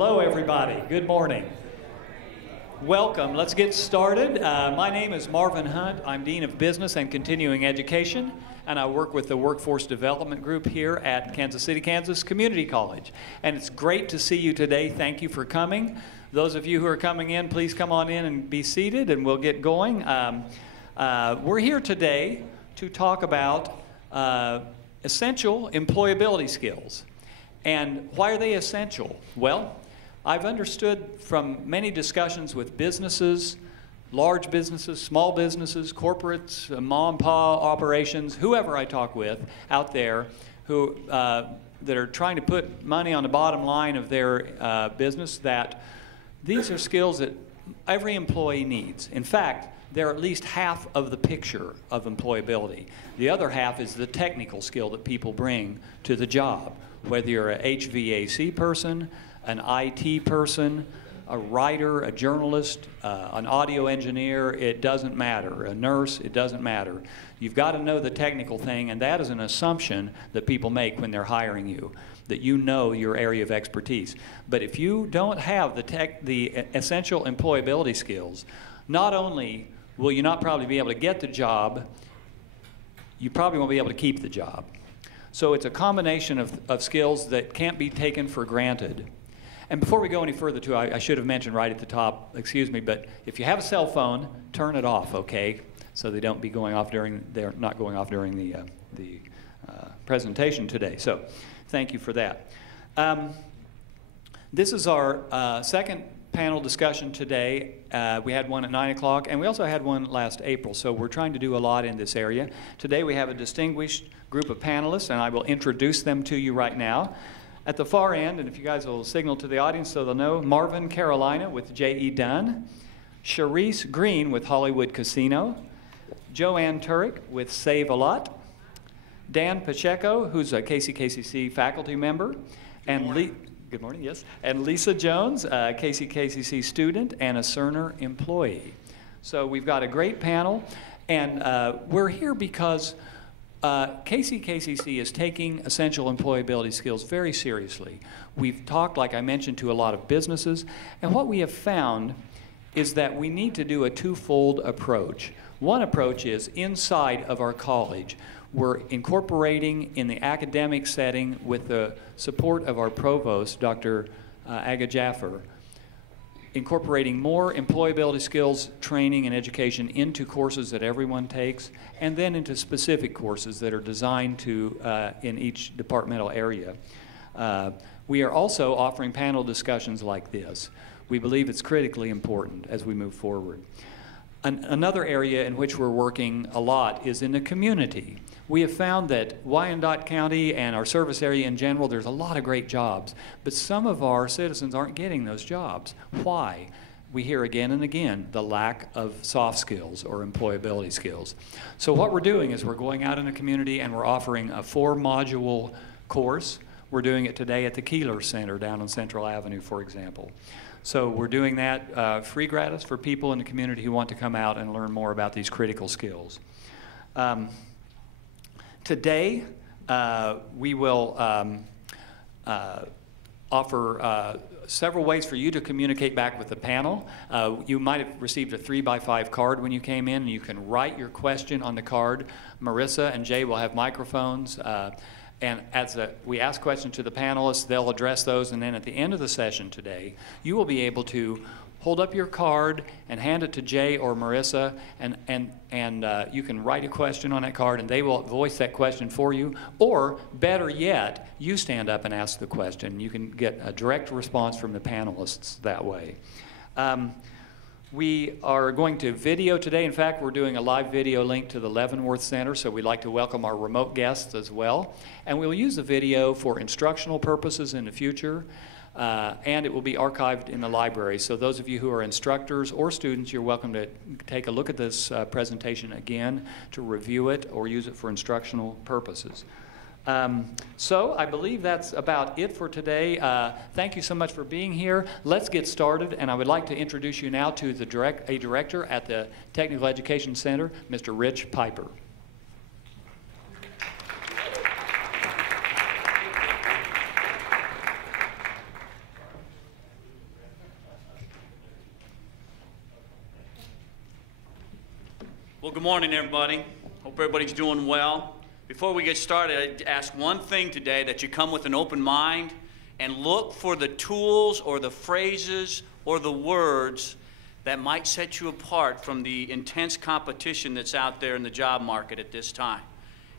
Hello, everybody. Good morning. Welcome. Let's get started. My name is Marvin Hunt. I'm Dean of Business and Continuing Education, and I work with the Workforce Development Group here at Kansas City, Kansas Community College. And it's great to see you today. Thank you for coming. Those of you who are coming in, please come on in and be seated, and we'll get going. We're here today to talk about essential employability skills. And why are they essential? Well, I've understood from many discussions with businesses, large businesses, small businesses, corporates, mom and pop operations, whoever I talk with out there who that are trying to put money on the bottom line of their business, that these are skills that every employee needs. In fact, they're at least half of the picture of employability. The other half is the technical skill that people bring to the job. Whether you're an HVAC person, an IT person, a writer, a journalist, an audio engineer, it doesn't matter. A nurse, it doesn't matter. You've got to know the technical thing, and that is an assumption that people make when they're hiring you, that you know your area of expertise. But if you don't have the essential employability skills, not only will you not probably be able to get the job, you probably won't be able to keep the job. So it's a combination of skills that can't be taken for granted. And before we go any further, too, I should have mentioned right at the top, excuse me, but if you have a cell phone, turn it off, okay? So they don't be going off during, they're not going off during the presentation today. So thank you for that. This is our second panel discussion today. We had one at 9 o'clock, and we also had one last April, so we're trying to do a lot in this area. Today we have a distinguished group of panelists, and I will introduce them to you right now. At the far end, and if you guys will signal to the audience so they'll know, Marvin Carolina with J.E. Dunn, Sharice Green with Hollywood Casino, Joanne Turek with Save a Lot, Dan Pacheco, who's a KCKCC faculty member, and good morning, yes. And Lisa Jones, a KCKCC student and a Cerner employee. So we've got a great panel, and we're here because KCKCC is taking essential employability skills very seriously. We've talked, like I mentioned, to a lot of businesses, and what we have found is that we need to do a twofold approach. One approach is inside of our college. We're incorporating in the academic setting with the support of our provost, Dr. Aga Jaffer, incorporating more employability skills training and education into courses that everyone takes, and then into specific courses that are designed to in each departmental area. We are also offering panel discussions like this. We believe it's critically important as we move forward. Another area in which we're working a lot is in the community. We have found that Wyandotte County and our service area in general, there's a lot of great jobs, but some of our citizens aren't getting those jobs. Why? We hear again and again the lack of soft skills or employability skills. So what we're doing is we're going out in the community and we're offering a 4-module course. We're doing it today at the Keeler Center down on Central Avenue, for example. So we're doing that free gratis for people in the community who want to come out and learn more about these critical skills. Today, we will offer several ways for you to communicate back with the panel. You might have received a 3x5 card when you came in, and you can write your question on the card. Marissa and Jay will have microphones. And as we ask questions to the panelists, they'll address those, and then at the end of the session today, you will be able to hold up your card and hand it to Jay or Marissa, and you can write a question on that card, and they will voice that question for you. Or, better yet, you stand up and ask the question. You can get a direct response from the panelists that way. We are going to video today. In fact, we're doing a live video link to the Leavenworth Center, so we'd like to welcome our remote guests as well. And we'll use the video for instructional purposes in the future, and it will be archived in the library. So those of you who are instructors or students, you're welcome to take a look at this presentation again to review it or use it for instructional purposes. So I believe that's about it for today. Thank you so much for being here. Let's get started, and I would like to introduce you now to a director at the Technical Education Center, Mr. Rich Piper. Well, good morning, everybody. Hope everybody's doing well. Before we get started, I'd ask one thing today, that you come with an open mind and look for the tools or the phrases or the words that might set you apart from the intense competition that's out there in the job market at this time.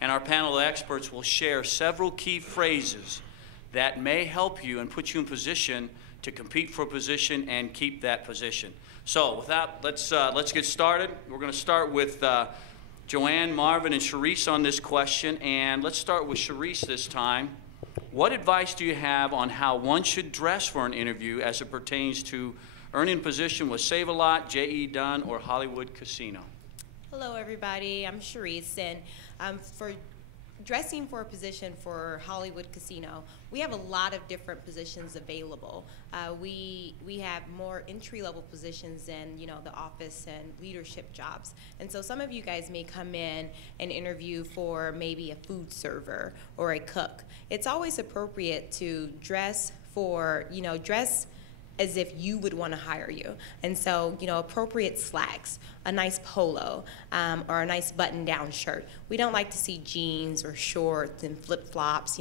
And our panel of experts will share several key phrases that may help you and put you in position to compete for a position and keep that position. So with that, let's get started. We're going to start with Joanne, Marvin, and Sharice on this question. And let's start with Sharice this time. What advice do you have on how one should dress for an interview as it pertains to earning position with Save-A-Lot, J.E. Dunn, or Hollywood Casino? Hello, everybody. I'm Sharice, and for dressing for a position for Hollywood Casino, we have a lot of different positions available. We have more entry-level positions than, the office and leadership jobs. And so some of you guys may come in and interview for maybe a food server or a cook. It's always appropriate to dress for, dress as if you would want to hire you. And so, appropriate slacks, a nice polo, or a nice button-down shirt. We don't like to see jeans or shorts and flip-flops,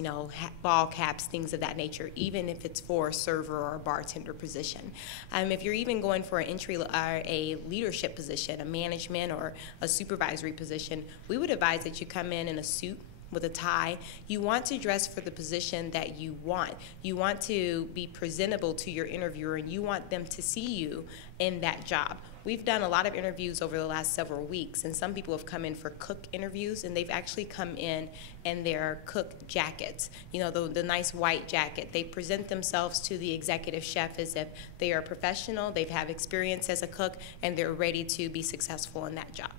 ball caps, things of that nature, even if it's for a server or a bartender position. If you're even going for an a leadership position, a management or a supervisory position, we would advise that you come in a suit with a tie. You want to dress for the position that you want. You want to be presentable to your interviewer, and you want them to see you in that job. We've done a lot of interviews over the last several weeks, and some people have come in for cook interviews, and they've actually come in their cook jackets, the nice white jacket. They present themselves to the executive chef as if they are professional, they have experience as a cook, and they're ready to be successful in that job.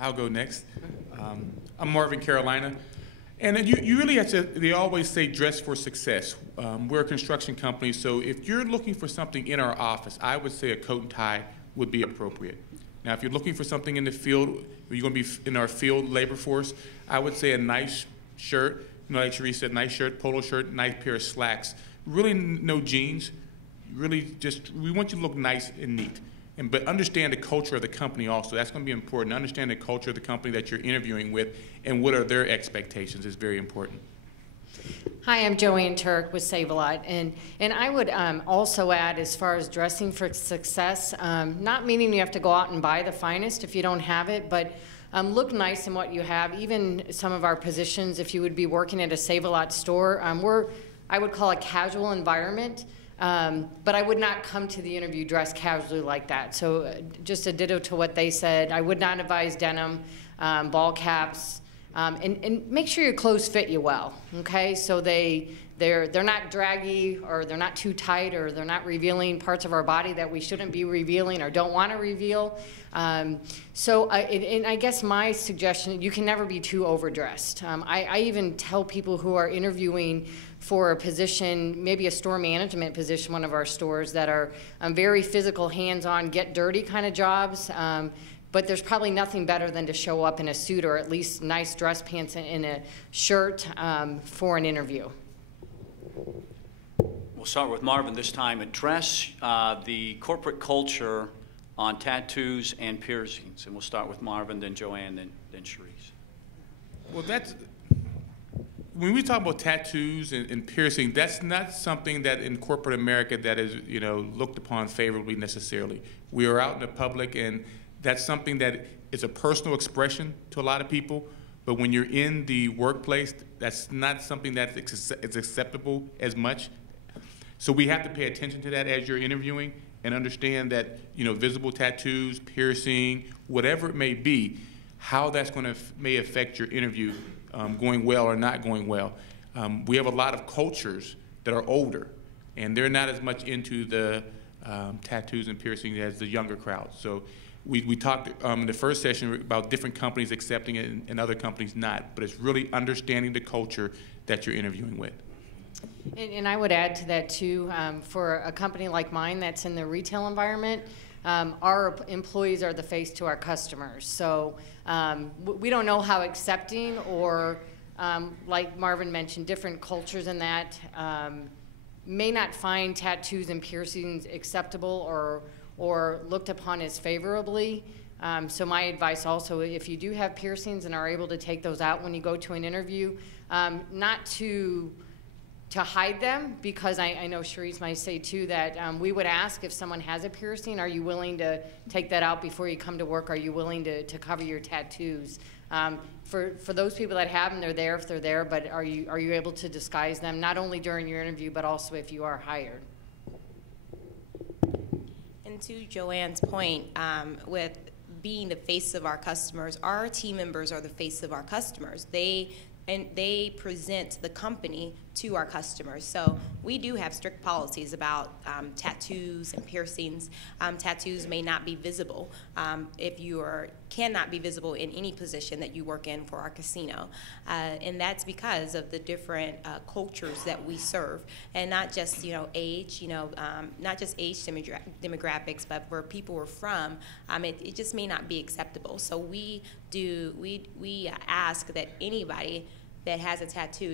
I'll go next. I'm Marvin, Carolina. And you really have to, they always say dress for success. We're a construction company, so if you're looking for something in our office, I would say a coat and tie would be appropriate. Now, if you're looking for something in the field, you're going to be in our field labor force, I would say a nice shirt, like Sharice said, nice shirt, polo shirt, nice pair of slacks. Really no jeans. Really just, we want you to look nice and neat. But understand the culture of the company also. That's going to be important. Understand the culture of the company that you're interviewing with and what are their expectations is very important. Hi, I'm Joanne Turk with Save-A-Lot. And I would also add, as far as dressing for success, not meaning you have to go out and buy the finest if you don't have it, but look nice in what you have. Even some of our positions, if you would be working at a Save-A-Lot store, I would call a casual environment. But I would not come to the interview dressed casually like that. So just a ditto to what they said. I would not advise denim, ball caps, and make sure your clothes fit you well. Okay, so they're not draggy, or they're not too tight, or they're not revealing parts of our body that we shouldn't be revealing or don't want to reveal. So I guess my suggestion, you can never be too overdressed. I even tell people who are interviewing for a position, maybe a store management position, one of our stores, that are very physical, hands-on, get dirty kind of jobs. But there's probably nothing better than to show up in a suit, or at least nice dress pants and a shirt for an interview. We'll start with Marvin this time. Address the corporate culture on tattoos and piercings. And we'll start with Marvin, then Joanne, then Sharice. Well, when we talk about tattoos and piercing, that's not something that in corporate America that is, looked upon favorably necessarily. We are out in the public, and that's something that is a personal expression to a lot of people. But when you're in the workplace, that's not something that is acceptable as much. So we have to pay attention to that as you're interviewing, and understand that, visible tattoos, piercing, whatever it may be, how that's may affect your interview going well or not going well. We have a lot of cultures that are older, and they're not as much into the tattoos and piercing as the younger crowd. So we talked in the first session about different companies accepting it and other companies not, but it's really understanding the culture that you're interviewing with. And I would add to that too, for a company like mine that's in the retail environment, our employees are the face to our customers. So we don't know how accepting, or like Marvin mentioned, different cultures in that may not find tattoos and piercings acceptable or or looked upon as favorably. So my advice also, if you do have piercings and are able to take those out when you go to an interview, not to hide them, because I know Cherise might say too that we would ask if someone has a piercing, are you willing to take that out before you come to work? Are you willing to cover your tattoos? For those people that have them, they're there if they're there, but are you able to disguise them, not only during your interview, but also if you are hired? And to Joanne's point, with being the face of our customers, our team members are the face of our customers. They present the company to our customers. So we do have strict policies about tattoos and piercings. Tattoos may not be visible if you cannot be visible in any position that you work in for our casino. And that's because of the different cultures that we serve. And not just, age, not just age demographics, but where people are from, it just may not be acceptable. So we ask that anybody that has a tattoo,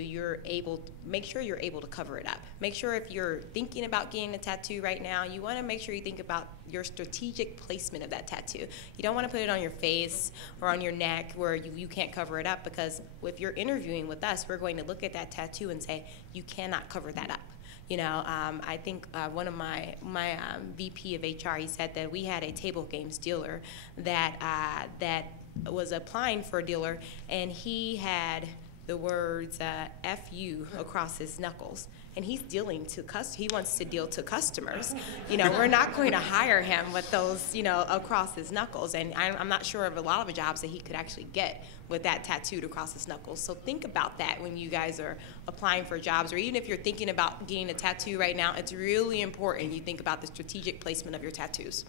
make sure you're able to cover it up. Make sure if you're thinking about getting a tattoo right now, you want to make sure you think about your strategic placement of that tattoo. You don't want to put it on your face or on your neck where you can't cover it up, because if you're interviewing with us, we're going to look at that tattoo and say, you cannot cover that up. I think one of my VP of HR, he said that we had a table games dealer that was applying for a dealer, and he had the words "F-U" across his knuckles, and he's dealing to he wants to deal to customers. We're not going to hire him with those, across his knuckles, and I'm not sure of a lot of jobs that he could actually get with that tattooed across his knuckles. So think about that when you guys are applying for jobs, or even if you're thinking about getting a tattoo right now, it's really important you think about the strategic placement of your tattoos.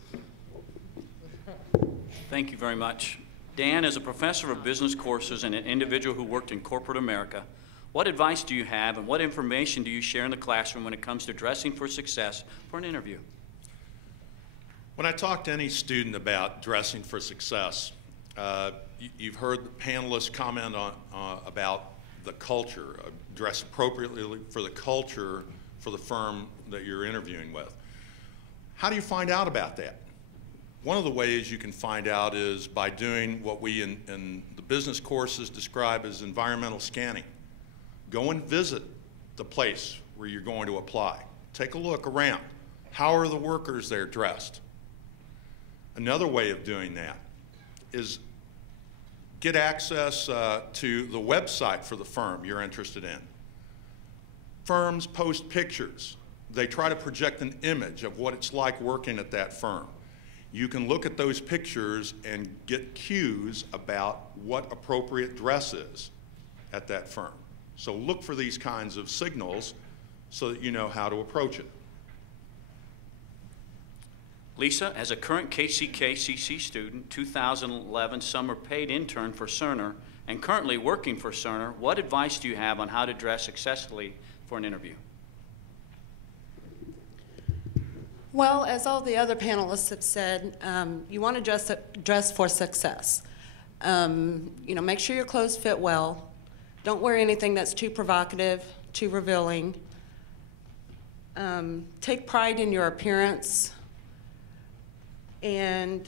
Thank you very much. Dan, as a professor of business courses and an individual who worked in corporate America, what advice do you have and what information do you share in the classroom when it comes to dressing for success for an interview? When I talk to any student about dressing for success, you've heard the panelists comment on about the culture, dress appropriately for the culture for the firm that you're interviewing with. How do you find out about that? One of the ways you can find out is by doing what we in the business courses describe as environmental scanning. Go and visit the place where you're going to apply. Take a look around. How are the workers there dressed? Another way of doing that is get access to the website for the firm you're interested in. Firms post pictures. They try to project an image of what it's like working at that firm. You can look at those pictures and get cues about what appropriate dress is at that firm. So look for these kinds of signals so that you know how to approach it. Lisa, as a current KCK-CC student, 2011 summer paid intern for Cerner, and currently working for Cerner, what advice do you have on how to dress successfully for an interview? Well, as all the other panelists have said, you want to dress for success. Make sure your clothes fit well. Don't wear anything that's too provocative, too revealing. Take pride in your appearance. And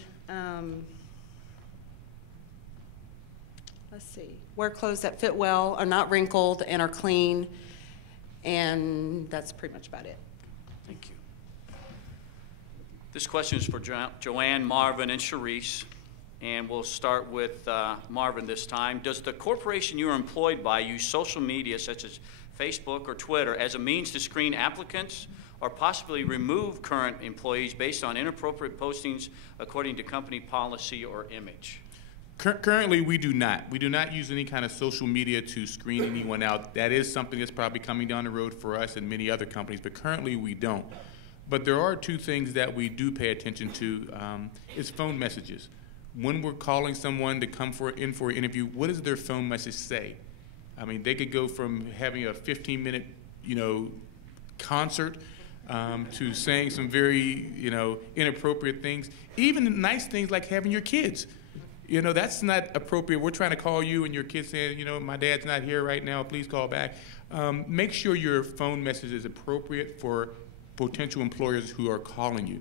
let's see, wear clothes that fit well, are not wrinkled, and are clean. And that's pretty much about it. Thank you. This question is for Joanne, Marvin, and Cherise, and we'll start with Marvin this time. Does the corporation you are employed by use social media such as Facebook or Twitter as a means to screen applicants or possibly remove current employees based on inappropriate postings according to company policy or image? Currently, we do not. We do not use any kind of social media to screen anyone out. That is something that's probably coming down the road for us and many other companies, but currently we don't. But there are two things that we do pay attention to, is phone messages. When we're calling someone to come in for an interview, what does their phone message say? I mean, they could go from having a 15-minute, concert to saying some very, inappropriate things. Even nice things like having your kids. That's not appropriate. We're trying to call you and your kid saying, my dad's not here right now, please call back. Make sure your phone message is appropriate for potential employers who are calling you.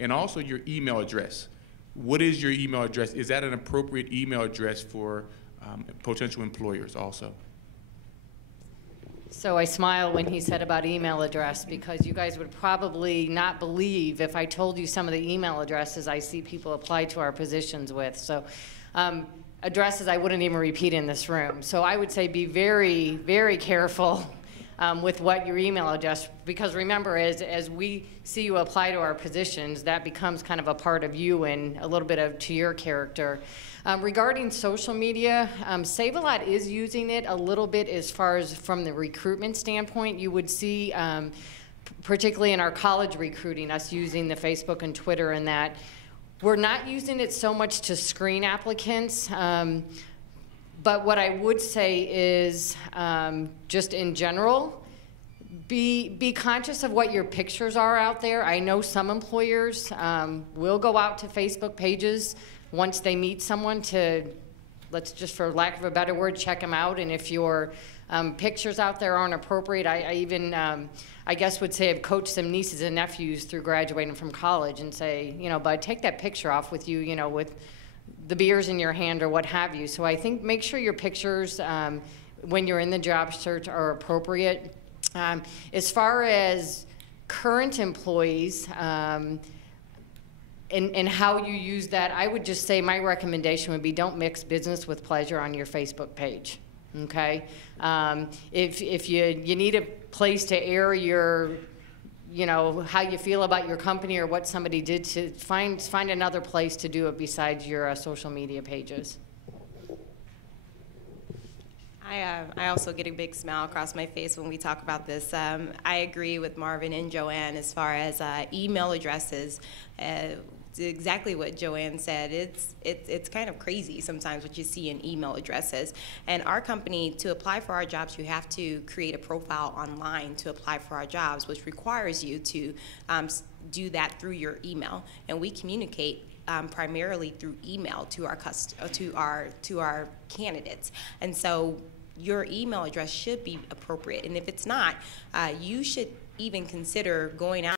And also your email address. What is your email address? Is that an appropriate email address for potential employers also? So I smile when he said about email address, because you guys would probably not believe if I told you some of the email addresses I see people apply to our positions with. So addresses I wouldn't even repeat in this room. So I would say be very, very careful with what your email address, because remember, as we see you apply to our positions, that becomes kind of a part of you and a little bit of to your character. Regarding social media, Save-A-Lot is using it a little bit as far as from the recruitment standpoint. You would see, particularly in our college recruiting, us using the Facebook and Twitter and that. We're not using it so much to screen applicants, but what I would say is, just in general, be conscious of what your pictures are out there. I know some employers will go out to Facebook pages once they meet someone to, let's just, for lack of a better word, check them out. And if your pictures out there aren't appropriate, I even, I guess would say I've coached some nieces and nephews through graduating from college and say, you know, bud, take that picture off with you, you know, with the beers in your hand or what have you. So I think make sure your pictures when you're in the job search are appropriate. As far as current employees, and how you use that, I would just say my recommendation would be don't mix business with pleasure on your Facebook page, okay? If you need a place to air your, you know, how you feel about your company or what somebody did, to find another place to do it besides your social media pages. I also get a big smile across my face when we talk about this. I agree with Marvin and Joanne as far as email addresses. Exactly what Joanne said. It's kind of crazy sometimes what you see in email addresses. And our company, to apply for our jobs, you have to create a profile online to apply for our jobs, which requires you to do that through your email. And we communicate primarily through email to our candidates. And so your email address should be appropriate. And if it's not, you should even consider going out